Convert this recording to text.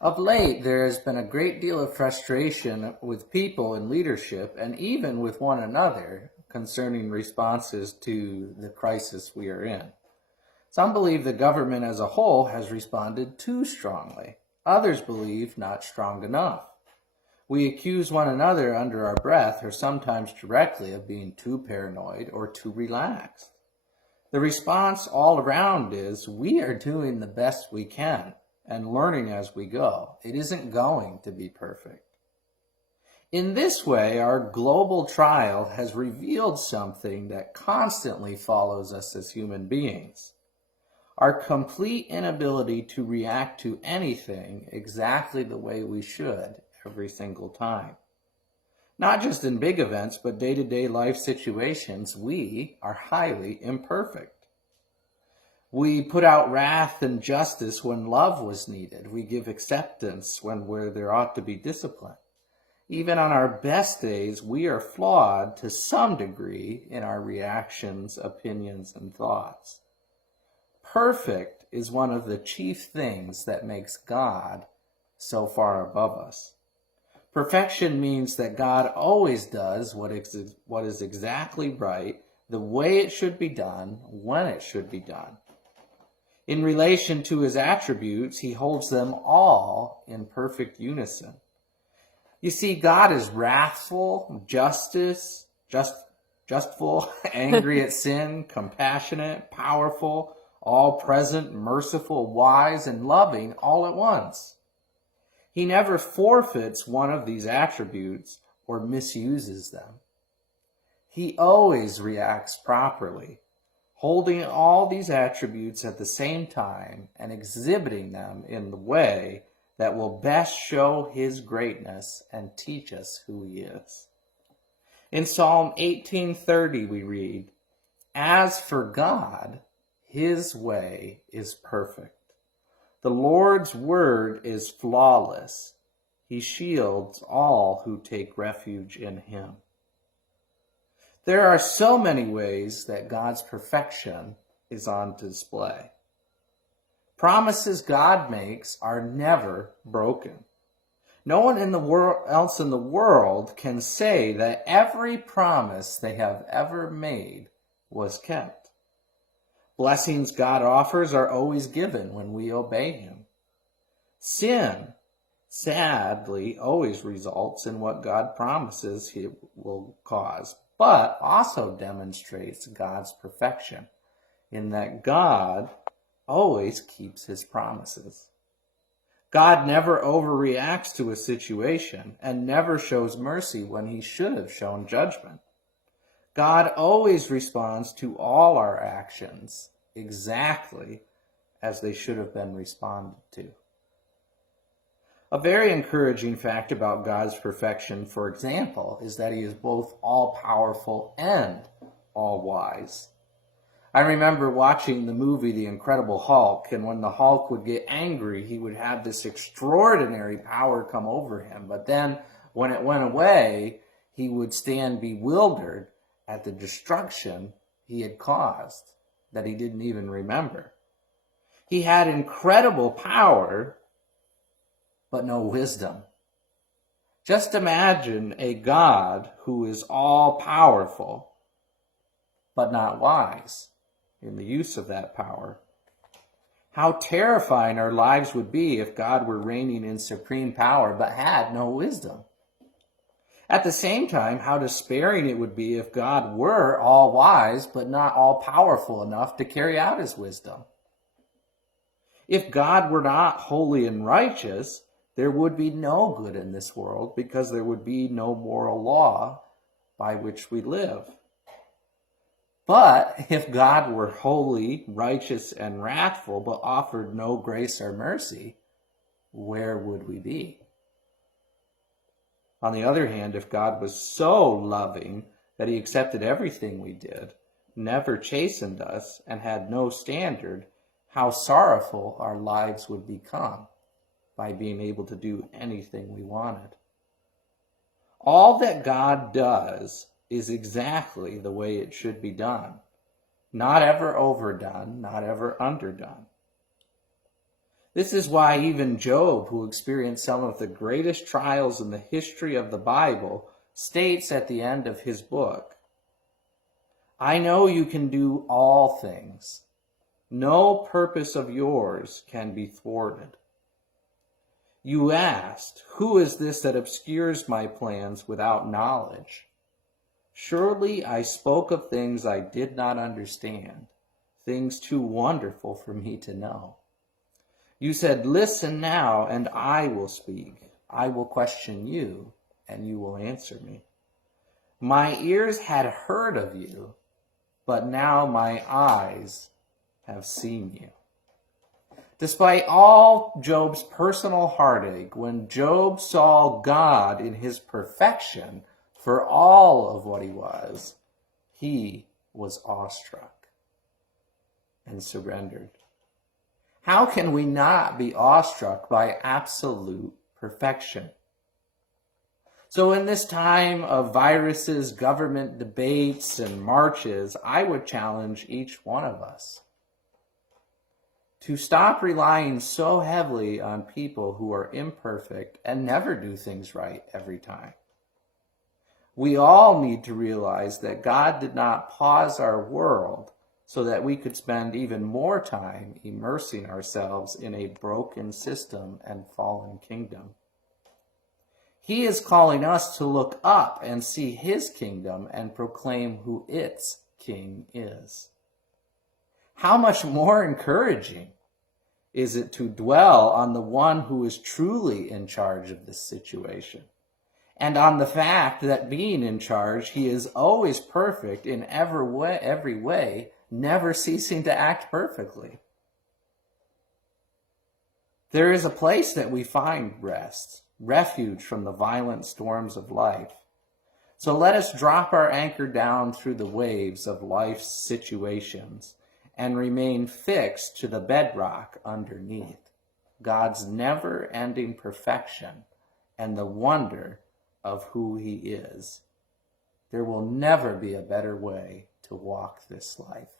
Of late, there has been a great deal of frustration with people in leadership and even with one another concerning responses to the crisis we are in. Some believe the government as a whole has responded too strongly. Others believe not strong enough. We accuse one another under our breath or sometimes directly of being too paranoid or too relaxed. The response all around is we are doing the best we can and learning as we go. It isn't going to be perfect. In this way, our global trial has revealed something that constantly follows us as human beings. Our complete inability to react to anything exactly the way we should every single time. Not just in big events, but day-to-day life situations, we are highly imperfect. We put out wrath and justice when love was needed. We give acceptance where there ought to be discipline. Even on our best days, we are flawed to some degree in our reactions, opinions, and thoughts. Perfect is one of the chief things that makes God so far above us. Perfection means that God always does what is exactly right, the way it should be done, when it should be done. In relation to his attributes, he holds them all in perfect unison. You see, God is wrathful, justful, angry at sin, compassionate, powerful, all-present, merciful, wise, and loving all at once. He never forfeits one of these attributes or misuses them. He always reacts properly, holding all these attributes at the same time and exhibiting them in the way that will best show his greatness and teach us who he is. In Psalm 18:30 we read, "As for God, his way is perfect. The Lord's word is flawless. He shields all who take refuge in him." There are so many ways that God's perfection is on display. Promises God makes are never broken. No one else in the world can say that every promise they have ever made was kept. Blessings God offers are always given when we obey him. Sin, sadly, always results in what God promises he will cause, but also demonstrates God's perfection in that God always keeps his promises. God never overreacts to a situation and never shows mercy when he should have shown judgment. God always responds to all our actions exactly as they should have been responded to. A very encouraging fact about God's perfection, for example, is that he is both all-powerful and all-wise. I remember watching the movie The Incredible Hulk, and when the Hulk would get angry, he would have this extraordinary power come over him. But then when it went away, he would stand bewildered at the destruction he had caused that he didn't even remember. He had incredible power, but no wisdom. Just imagine a God who is all-powerful, but not wise in the use of that power. How terrifying our lives would be if God were reigning in supreme power but had no wisdom. At the same time, how despairing it would be if God were all-wise but not all-powerful enough to carry out his wisdom. If God were not holy and righteous, there would be no good in this world because there would be no moral law by which we live. But if God were holy, righteous, and wrathful, but offered no grace or mercy, where would we be? On the other hand, if God was so loving that he accepted everything we did, never chastened us, and had no standard, how sorrowful our lives would become by being able to do anything we wanted. All that God does is exactly the way it should be done. Not ever overdone, not ever underdone. This is why even Job, who experienced some of the greatest trials in the history of the Bible, states at the end of his book, I know you can do all things. No purpose of yours can be thwarted. You asked, who is this that obscures my plans without knowledge? Surely I spoke of things I did not understand, things too wonderful for me to know. You said, listen now, and I will speak. I will question you, and you will answer me. My ears had heard of you, but now my eyes have seen you. Despite all Job's personal heartache, when Job saw God in his perfection for all of what he was awestruck and surrendered. How can we not be awestruck by absolute perfection? So in this time of viruses, government debates, and marches, I would challenge each one of us to stop relying so heavily on people who are imperfect and never do things right every time. We all need to realize that God did not pause our world so that we could spend even more time immersing ourselves in a broken system and fallen kingdom. He is calling us to look up and see his kingdom and proclaim who its king is. How much more encouraging is it to dwell on the one who is truly in charge of this situation, and on the fact that being in charge, he is always perfect in every way, never ceasing to act perfectly. There is a place that we find rest, refuge from the violent storms of life. So let us drop our anchor down through the waves of life's situations and remain fixed to the bedrock underneath, God's never-ending perfection and the wonder of who he is. There will never be a better way to walk this life.